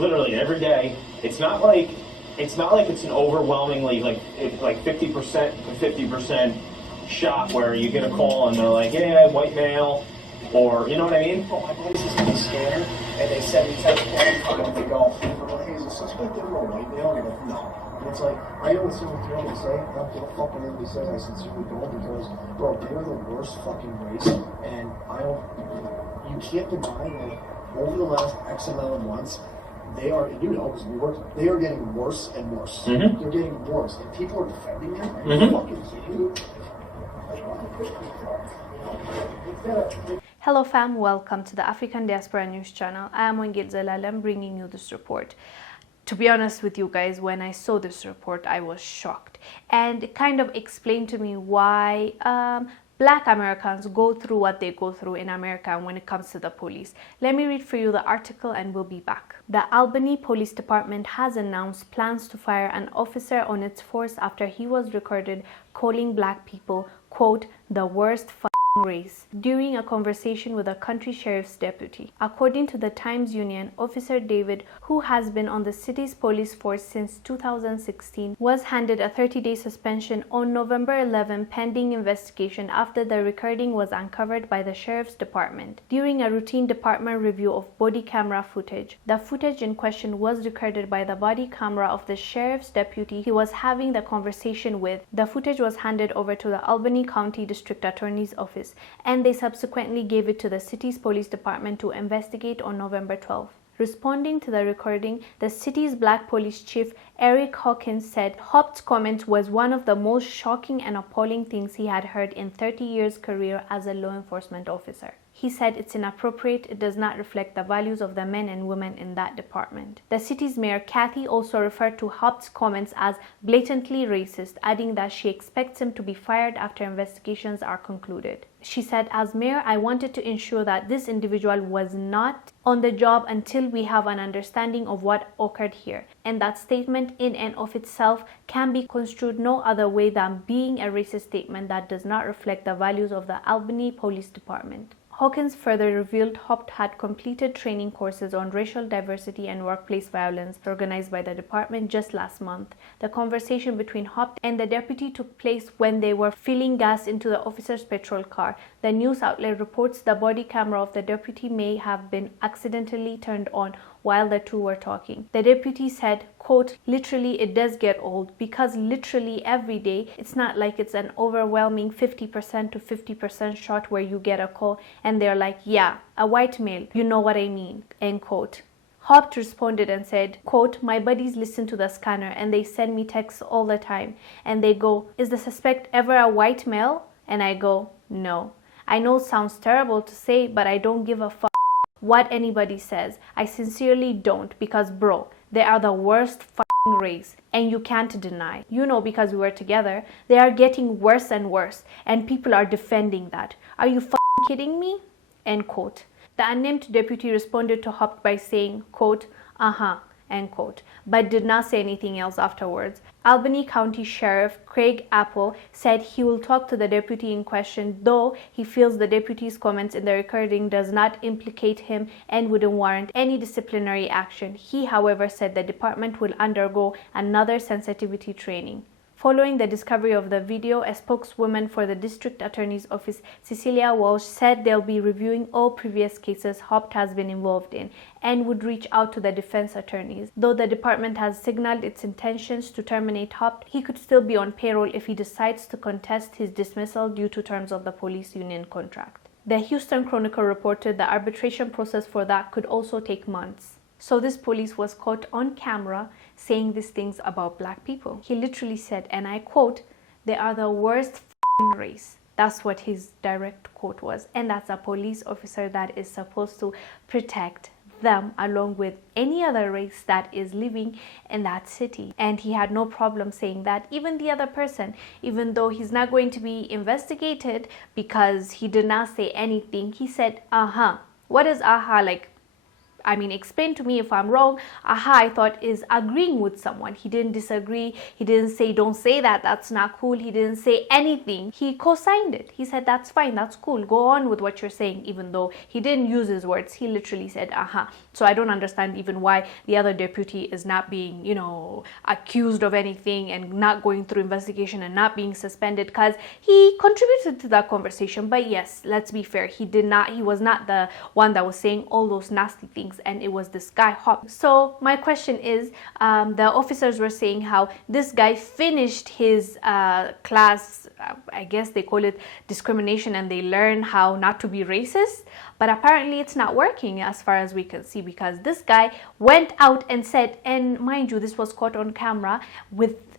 literally every day. It's not like it's an overwhelmingly like 50% to 50% shot where you get a call and they're like, yeah, white male, or you know what I mean? Oh, my boys is in a scanner, and they send me text and they go, hey, is the suspect ever a white male? And I go, no. And it's like, I know what someone threw me say, I don't give a fuck what anybody says, I sincerely don't, because, bro, they're the worst fucking race, and you can't deny that over the last X amount of months, they are, you know, because we work, they are getting worse and worse. Mm-hmm. They're getting worse, and people are defending them. Are you fucking kidding me? Hello fam, welcome to the African Diaspora News channel. I am Wongel Zelalem bringing you this report. To be honest with you guys, when I saw this report, I was shocked, and it kind of explained to me why Black Americans go through what they go through in America when it comes to the police. Let me read for you the article and we'll be back. The Albany Police Department has announced plans to fire an officer on its force after he was recorded calling black people, quote, the worst race during a conversation with a country sheriff's deputy. According to the Times Union, Officer David, who has been on the city's police force since 2016, was handed a 30-day suspension on November 11 pending investigation after the recording was uncovered by the sheriff's department during a routine department review of body camera footage. The footage in question was recorded by the body camera of the sheriff's deputy he was having the conversation with. The footage was handed over to the Albany County District Attorney's Office, and they subsequently gave it to the city's police department to investigate on November 12. Responding to the recording, the city's black police chief, Eric Hawkins, said Hopt's comment was one of the most shocking and appalling things he had heard in 30 years' career as a law enforcement officer. He said it's inappropriate, it does not reflect the values of the men and women in that department. The city's mayor, Kathy, also referred to Hopt's comments as blatantly racist, adding that she expects him to be fired after investigations are concluded. She said, as mayor, I wanted to ensure that this individual was not on the job until we have an understanding of what occurred here. And that statement in and of itself can be construed no other way than being a racist statement that does not reflect the values of the Albany Police Department. Hawkins further revealed Hopt had completed training courses on racial diversity and workplace violence organized by the department just last month. The conversation between Hopt and the deputy took place when they were filling gas into the officer's petrol car. The news outlet reports the body camera of the deputy may have been accidentally turned on while the two were talking. The deputy said, quote, literally it does get old because literally every day it's not like it's an overwhelming 50% to 50% shot where you get a call and they're like, yeah, a white male, you know what I mean, end quote. Hopt responded and said, quote, my buddies listen to the scanner and they send me texts all the time and they go, is the suspect ever a white male? And I go, no. I know it sounds terrible to say, but I don't give a fuck what anybody says. I sincerely don't, because bro, they are the worst fucking race and you can't deny. You know, because we were together, they are getting worse and worse and people are defending that. Are you fucking kidding me? End quote. The unnamed deputy responded to Hopt by saying, quote, end quote, but did not say anything else afterwards. Albany County Sheriff Craig Apple said he will talk to the deputy in question, though he feels the deputy's comments in the recording does not implicate him and wouldn't warrant any disciplinary action. He, however, said the department will undergo another sensitivity training. Following the discovery of the video, a spokeswoman for the district attorney's office, Cecilia Walsh, said they'll be reviewing all previous cases Hopt has been involved in and would reach out to the defense attorneys. Though the department has signaled its intentions to terminate Hopt, he could still be on payroll if he decides to contest his dismissal due to terms of the police union contract. The Houston Chronicle reported the arbitration process for that could also take months. So this police was caught on camera saying these things about black people. He literally said, and I quote, they are the worst race. That's what his direct quote was. And that's a police officer that is supposed to protect them along with any other race that is living in that city. And he had no problem saying that. Even the other person, even though he's not going to be investigated because he did not say anything, he said, what is like? explain to me if I'm wrong. Aha, I thought is agreeing with someone. He didn't disagree. He didn't say, don't say that, that's not cool. He didn't say anything. He co-signed it. He said, that's fine, that's cool. Go on with what you're saying, even though he didn't use his words. He literally said, aha. So I don't understand even why the other deputy is not being, accused of anything and not going through investigation and not being suspended, because he contributed to that conversation. But yes, let's be fair. He was not the one that was saying all those nasty things, and it was this guy Hop. So my question is, the officers were saying how this guy finished his class, I guess they call it discrimination, and they learn how not to be racist, but apparently it's not working as far as we can see, because this guy went out and said, and mind you, this was caught on camera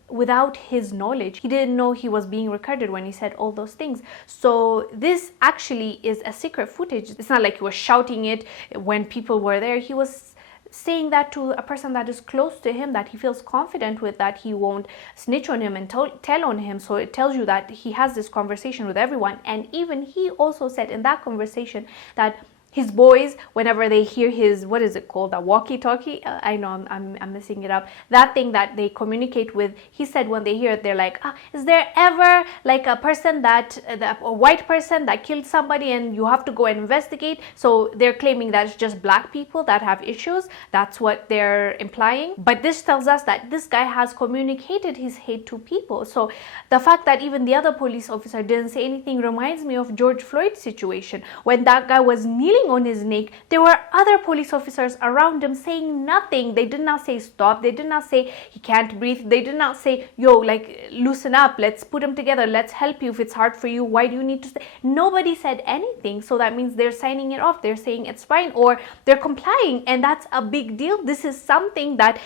without his knowledge. He didn't know he was being recorded when he said all those things. So this actually is a secret footage. It's not like he was shouting it when people were there. He was saying that to a person that is close to him, that he feels confident with, that he won't snitch on him and tell on him. So it tells you that he has this conversation with everyone. And even he also said in that conversation that his boys, whenever they hear his, what is it called, a walkie-talkie? I know I'm messing it up. That thing that they communicate with, he said when they hear it, they're like, is there ever like a person a white person that killed somebody and you have to go and investigate? So they're claiming that it's just black people that have issues. That's what they're implying. But this tells us that this guy has communicated his hate to people. So the fact that even the other police officer didn't say anything reminds me of George Floyd's situation. When that guy was kneeling on his neck, there were other police officers around him saying nothing. They did not say stop. They did not say he can't breathe. They did not say, yo, like, loosen up, let's put him together, let's help you if it's hard for you, why do you need to stay? Nobody said anything. So that means they're signing it off. They're saying it's fine, or they're complying, and that's a big deal. This is something that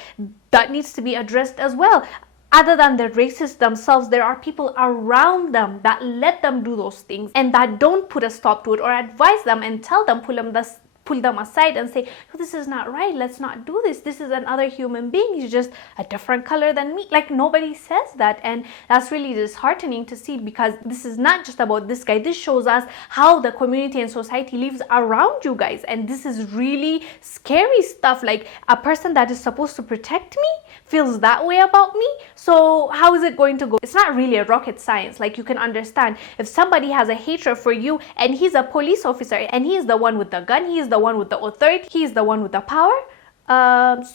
needs to be addressed as well. Other than the racists themselves, there are people around them that let them do those things and that don't put a stop to it, or advise them and tell them, pull them aside and say, this is not right, let's not do this. This is another human being. He's just a different color than me. Like, nobody says that. And that's really disheartening to see, because this is not just about this guy. This shows us how the community and society lives around you guys. And this is really scary stuff. Like, a person that is supposed to protect me feels that way about me. So how is it going to go? It's not really a rocket science. Like, you can understand if somebody has a hatred for you and he's a police officer and he is the one with the gun, he is the one with the authority, he is the one with the power.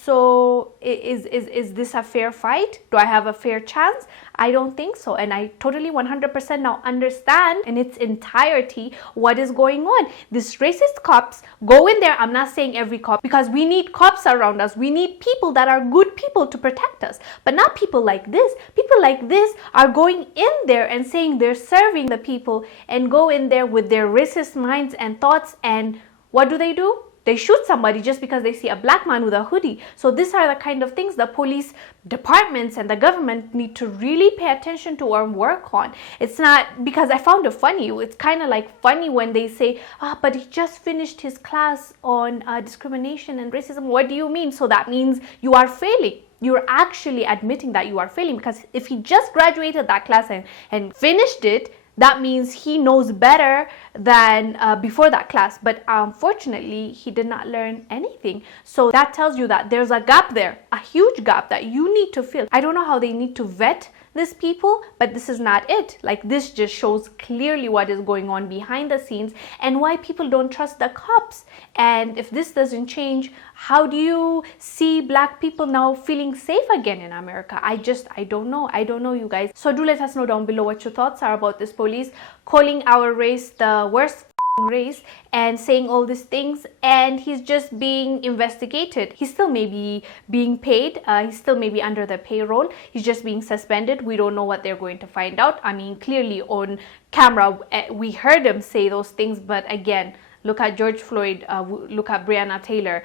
So is this a fair fight? Do I have a fair chance? I don't think so. And I totally 100% now understand in its entirety what is going on. These racist cops go in there. I'm not saying every cop, because we need cops around us. We need people that are good people to protect us, but not people like this. People like this are going in there and saying they're serving the people, and go in there with their racist minds and thoughts, and what do? They shoot somebody just because they see a black man with a hoodie. So these are the kind of things the police departments and the government need to really pay attention to or work on. It's not, because I found it funny. It's kind of like funny when they say, but he just finished his class on discrimination and racism. What do you mean? So that means you are failing. You're actually admitting that you are failing, because if he just graduated that class and finished it, that means he knows better than before that class. But unfortunately, he did not learn anything. So that tells you that there's a gap there, a huge gap that you need to fill. I don't know how they need to vet these people, but this is not it. Like, this just shows clearly what is going on behind the scenes and why people don't trust the cops. And if this doesn't change, how do you see black people now feeling safe again in America? I don't know. I don't know, you guys. So do let us know down below what your thoughts are about this police calling our race the worst race and saying all these things, and he's just being investigated. He still may be being paid. He still may be under the payroll. He's just being suspended. We don't know what they're going to find out. I mean, clearly on camera we heard him say those things, but again, look at George Floyd, look at Breonna Taylor.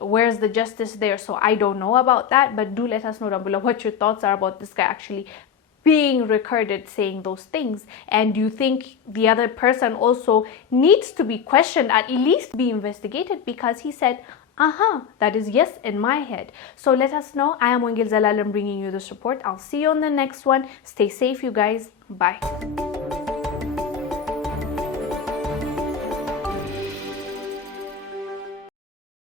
Where's the justice there? So I don't know about that, but do let us know down below what your thoughts are about this guy actually being recorded saying those things. And do you think the other person also needs to be questioned, at least be investigated, because he said, that is yes in my head. So let us know. I am Wongel Zelalem bringing you this report. I'll see you on the next one. Stay safe, you guys. Bye.